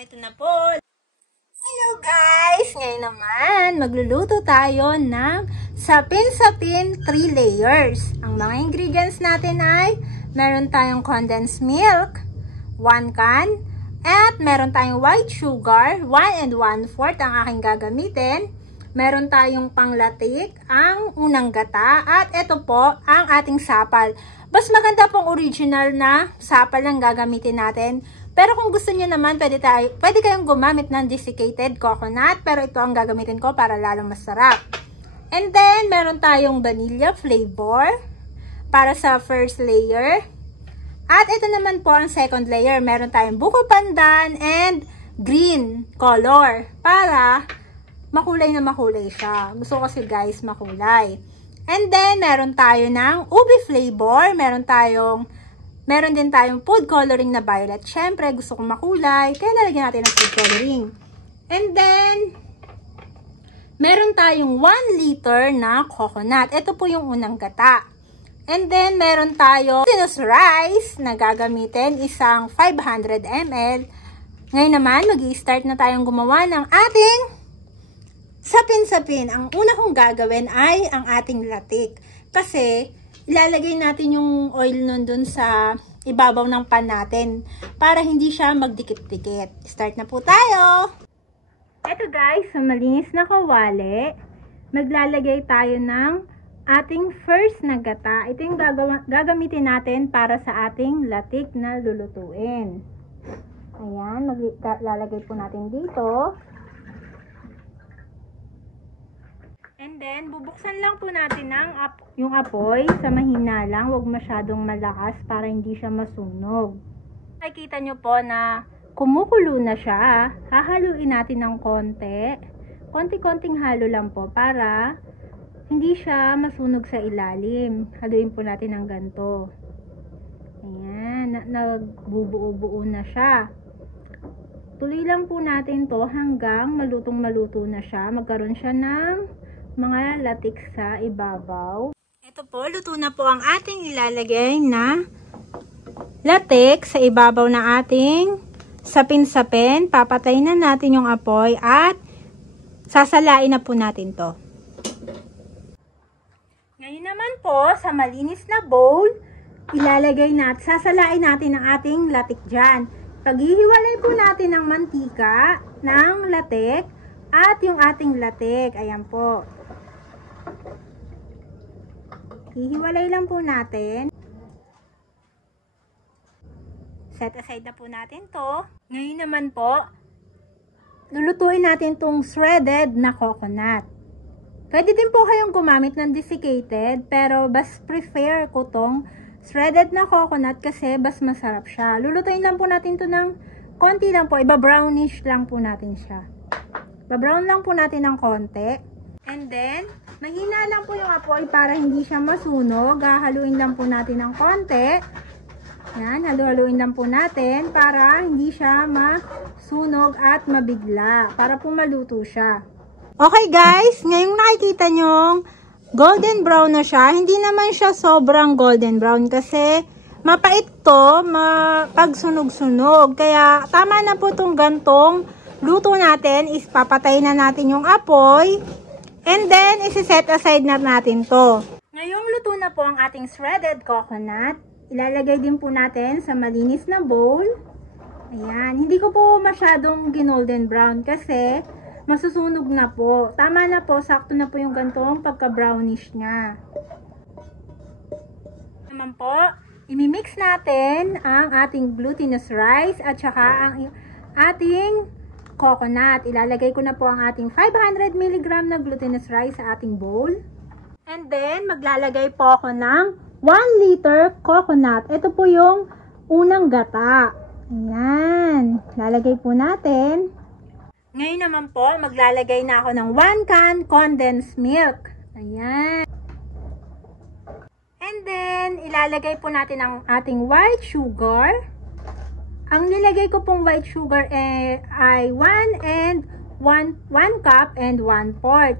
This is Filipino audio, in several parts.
ito na po. Hello guys! Ngayon naman, magluluto tayo ng sapin-sapin 3 layers. Ang mga ingredients natin ay meron tayong condensed milk, 1 can, at meron tayong white sugar, 1 1/4 ang aking gagamitin. Meron tayong panglatik, ang unang gata, at ito po ang ating sapal. Mas maganda pong original na sapal ang gagamitin natin. Pero kung gusto niyo naman, pwede kayong gumamit ng desiccated coconut. Pero ito ang gagamitin ko para lalong masarap. And then, meron tayong vanilla flavor para sa first layer. At ito naman po ang second layer. Meron tayong buko pandan and green color para makulay na makulay siya. Gusto ko kasi guys makulay. And then, meron tayo ng ubi flavor. Meron din tayong food coloring na violet. Siyempre, gusto kong makulay. Kaya lalagyan natin ng food coloring. And then, meron tayong 1 liter na coconut. Ito po yung unang gata. And then, meron tayong glutinous rice na gagamitin. Isang 500 ml. Ngayon naman, mag-i-start na tayong gumawa ng ating sapin-sapin. Ang una kong gagawin ay ang ating latik. Kasi, ilalagay natin yung oil nun dun sa ibabaw ng pan natin para hindi siya magdikit-dikit. Start na po tayo! Eto guys, sa malinis na kawali, maglalagay tayo ng ating first na gata. Ito yung gagamitin natin para sa ating latik na lulutuin. Ayan, lalagay po natin dito. And then, bubuksan lang po natin yung apoy sa mahina lang. Huwag masyadong malakas para hindi siya masunog. Nakikita nyo po na kumukulo na siya. Hahaluin natin ng konti. Konti-konting halo lang po para hindi siya masunog sa ilalim. Haluin po natin ng ganito. Ayan, nagbubuo-buo na siya. Tuloy lang po natin to hanggang malutong-maluto na siya. Magkaroon siya ng mga latik sa ibabaw. Ito po, luto na po ang ating ilalagay na latik sa ibabaw ng ating sapin-sapin. Papatayin na natin yung apoy at sasalain na po natin to. Ngayon naman po, sa malinis na bowl, sasalain natin ang ating latik dyan. Paghihiwalay po natin ang mantika ng latik at yung ating latik. Ayan po. Hihiwalay lang po natin. Set aside na po natin to. Ngayon naman po, lulutuin natin tong shredded na coconut. Pwede din po kayong gumamit ng desiccated, pero mas prefer ko tong shredded na coconut kasi mas masarap siya. Lulutuin lang po natin to ng konti lang po. Iba-brownish lang po natin siya. Iba-brown lang po natin ng konti. And then, mahina lang po yung apoy para hindi siya masunog. Hahaluin lang po natin ng konti. Yan, halu-haluin lang po natin para hindi siya masunog at mabigla. Para po maluto siya. Okay guys, ngayong nakikita nyo, golden brown na siya. Hindi naman siya sobrang golden brown kasi mapait to pag sunog-sunog. Kaya tama na po itong gantong luto natin. Is papatay na natin yung apoy. And then, isi-set aside na natin to. Ngayong luto na po ang ating shredded coconut. Ilalagay din po natin sa malinis na bowl. Ayan. Hindi ko po masyadong golden brown kasi masusunog na po. Tama na po. Sakto na po yung gantong pagka-brownish niya. Naman po, imimix natin ang ating glutinous rice at saka ang ating coconut. Ilalagay ko na po ang ating 500 mg na glutinous rice sa ating bowl. And then, maglalagay po ako ng 1 liter coconut. Ito po yung unang gata. Ayan. Lalagay po natin. Ngayon naman po, maglalagay na ako ng 1 can condensed milk. Ayan. And then, ilalagay po natin ang ating white sugar. Ang nilagay ko pong white sugar ay 1 cup and 1/4.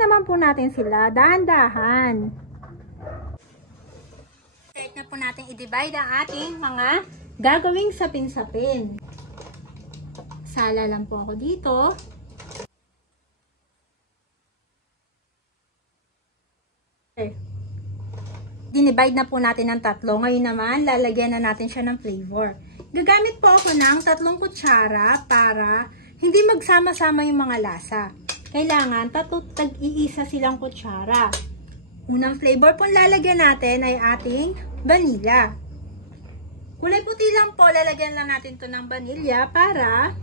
Naman po natin sila dahan-dahan. Start na po natin i-divide ang ating mga gagawing sapin-sapin. Magsasala lang po ako dito. Dinivide na po natin ng tatlo. Ngayon naman, lalagyan na natin siya ng flavor. Gagamit po ako ng 3 kutsara para hindi magsama-sama yung mga lasa. Kailangan tag-iisa silang kutsara. Unang flavor po lalagyan natin ay ating vanilla. Kulay puti lang po, lalagyan lang natin to ng vanilla para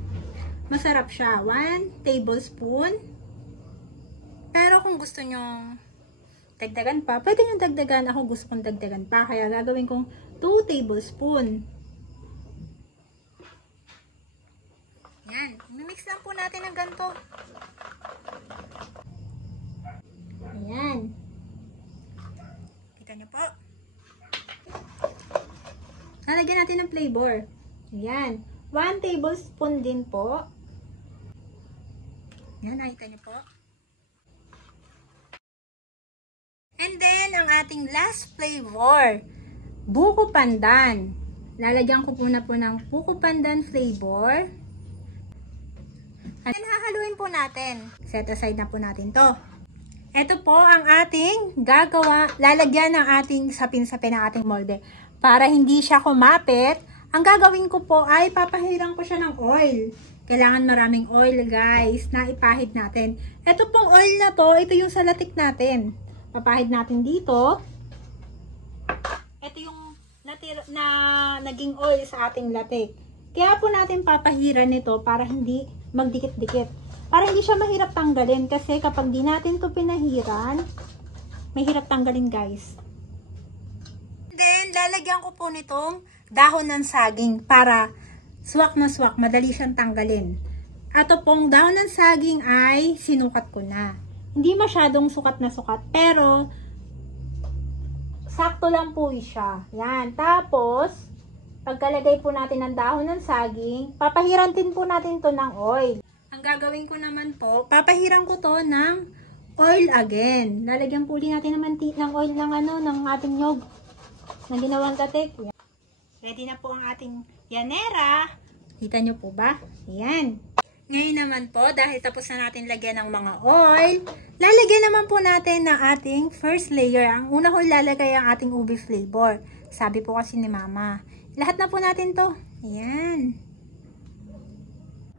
masarap siya. 1 tablespoon. Pero kung gusto nyong dagdagan pa, pwede nyo dagdagan. Ako gusto kong dagdagan pa, kaya gagawin kong 2 tablespoon. Yan. Mimix lang po natin ng ganito. Ayan. Kita nyo po. Lalagyan natin ng flavor. Ayan. 1 tablespoon din po. Yan, nakita nyo po. And then, ang ating last flavor, buko pandan. Lalagyan ko muna po ng buko pandan flavor. And hahaluin po natin. Set aside na po natin to. Ito po ang ating lalagyan ng ating sapin-sapin ng ating molde. Para hindi siya kumapit, ang gagawin ko po ay papahirang ko siya ng oil. Kailangan maraming oil, guys, na ipahid natin. Ito pong oil na to, ito yung salatik natin. Papahid natin dito. Ito yung naging oil sa ating latik. Kaya po natin papahiran nito para hindi magdikit-dikit. Para hindi siya mahirap tanggalin. Kasi kapag di natin to pinahiran, mahirap tanggalin, guys. Then, lalagyan ko po nitong dahon ng saging para swak na swak, madali siyang tanggalin. Ato pong dahon ng saging ay sinukat ko na. Hindi masyadong sukat na sukat, pero sakto lang po siya. Yan. Tapos, pagkalagay po natin ng dahon ng saging, papahiran din po natin to ng oil. Ang gagawin ko naman po, papahiran ko to ng oil again. Lalagyan po ulit natin ng oil ng ating nyog na ginawang latik. Ready na po ang ating yanera. Kita nyo po ba? Ayan. Ngayon naman po, dahil tapos na natin lagyan ng mga oil, lalagyan naman po natin ng ating first layer. Ang una ko lalagay ang ating ube flavor. Sabi po kasi ni Mama. Lahat na po natin to. Ayan.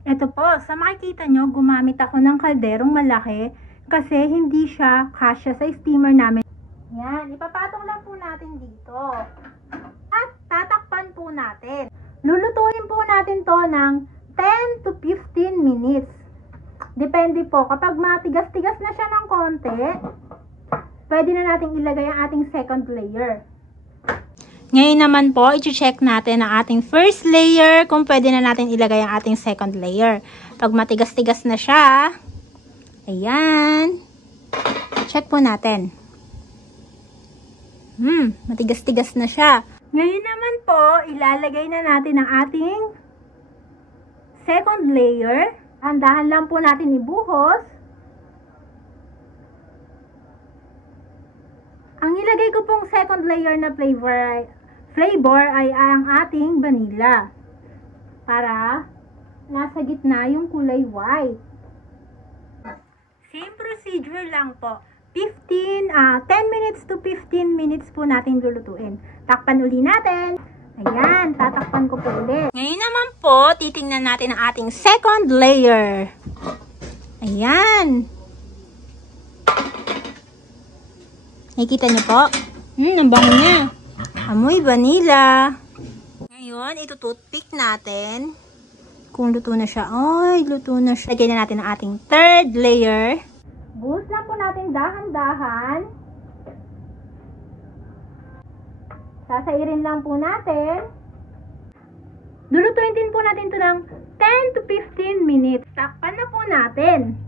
Ito po, sa makikita nyo, gumamit ako ng kalderong malaki kasi hindi siya kasya sa steamer namin. Ayan, ipapatong lang po natin dito. At tatakpan po natin. Lulutuin po natin to ng 10 to 15 minutes. Depende po. Kapag matigas-tigas na siya ng konti, pwede na natin ilagay ang ating second layer. Ngayon naman po, i-check natin ang ating first layer kung pwede na natin ilagay ang ating second layer. Pag matigas-tigas na siya, ayan, check po natin. Matigas-tigas na siya. Ngayon naman po, ilalagay na natin ang ating second layer. Handahan lang po natin ibuhos. Ang ilagay ko pong second layer na flavor ay ang ating vanilla. Para nasa gitna yung kulay white. Same procedure lang po. 10 minutes to 15 minutes po natin lulutuin. Takpan uli natin. Ayan, tatakpan ko po ulit. Ngayon naman po, titingnan natin ang ating second layer. Ayan. Nakikita niyo po? Ang bango niya. Amoy vanilla. Ngayon, ito toothpick natin. Kung luto na siya. Ay, luto na siya. Lagyan na natin ang ating third layer. Buhos lang po natin dahan-dahan. Sasairin lang po natin. Lulutuin din po natin ito ng 10 to 15 minutes. Takpan na po natin.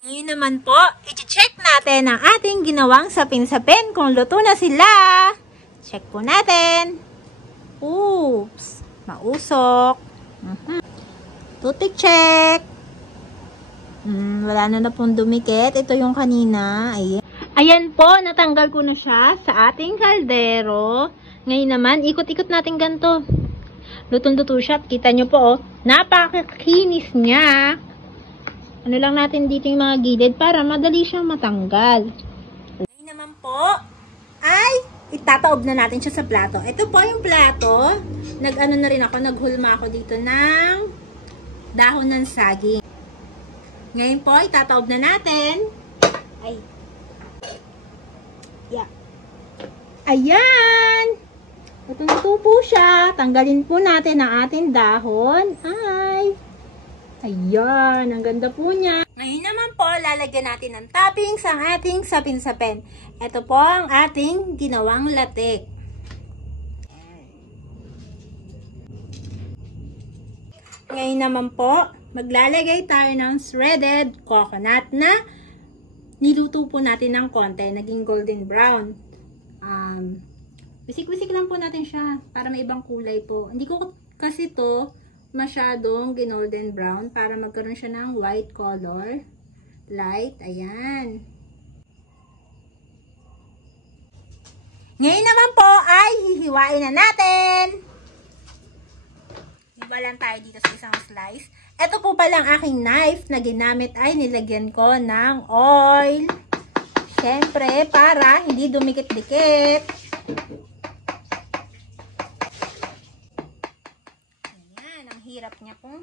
Ngayon naman po, i-check natin ang ating ginawang sapin-sapin kung luto na sila. Check po natin. Oops! Mausok. Toothpick check. Wala na pong dumikit. Ito yung kanina. Ayan. Ayan po, natanggal ko na siya sa ating kaldero. Ngayon naman, ikot-ikot natin ganito. Lutong-luto siya. Kita nyo po, oh. Napakakinis niya. Ano lang natin dito yung mga gilid para madali siyang matanggal. Ngayon naman po, ay itataob na natin siya sa plato. Ito po yung plato. Nag-ano na rin ako, naghulma ako dito ng dahon ng saging. Ngayon po, itataob na natin. Ay. Yeah. Ayan! Luto po siya. Tanggalin po natin ang ating dahon. Ay! Ayan! Ang ganda po niya. Ngayon naman po, lalagyan natin ng toppings ang ating sapin-sapin. Ito po ang ating ginawang latik. Ngayon naman po, maglalagay tayo ng shredded coconut na niluto po natin ng konti. Naging golden brown. Wisik-wisik lang po natin siya para may ibang kulay po. Hindi ko kasi to masyadong golden brown para magkaroon siya ng white color. Light. Ayan. Ngayon naman po ay hihiwain na natin. Iba lang tayo dito sa isang slice. Ito po palang aking knife na ginamit ay nilagyan ko ng oil. Siyempre, para hindi dumikit-dikit. Ayan, ang hirap niya pong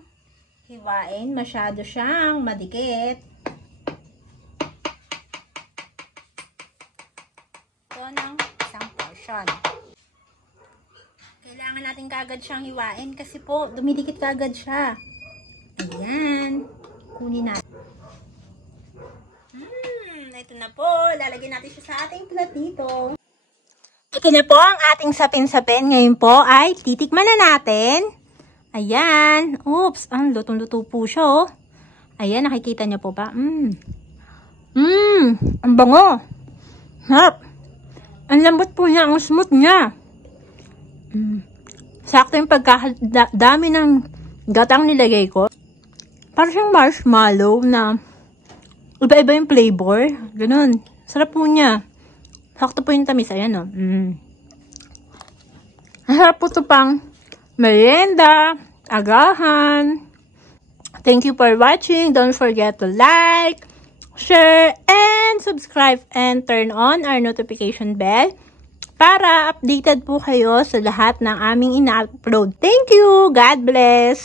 hiwain. Masyado siyang madikit. Ito ng isang portion. Kailangan natin kagad siyang hiwain kasi po, dumidikit kagad siya. Ayan. Kunin natin. Ito na po. Lalagyan natin siya sa ating platito. Ito na po ang ating sapin-sapin. Ngayon po ay titikman na natin. Ayan. Oops. Ang lutong-luto po siya, oh. Ayan. Nakikita niyo po ba? Ang bango. Harap. Ang lambot po niya. Ang smooth niya. Sakto yung pagkakadami ng gatang nilagay ko. Parang siyang marshmallow na iba-iba yung flavor. Ganun. Sarap po niya. Sakto po yung tamis. Ayan, o. Sarap po ito pang merienda, agahan. Thank you for watching. Don't forget to like, share, and subscribe. And turn on our notification bell para updated po kayo sa lahat ng aming ina-upload. Thank you! God bless!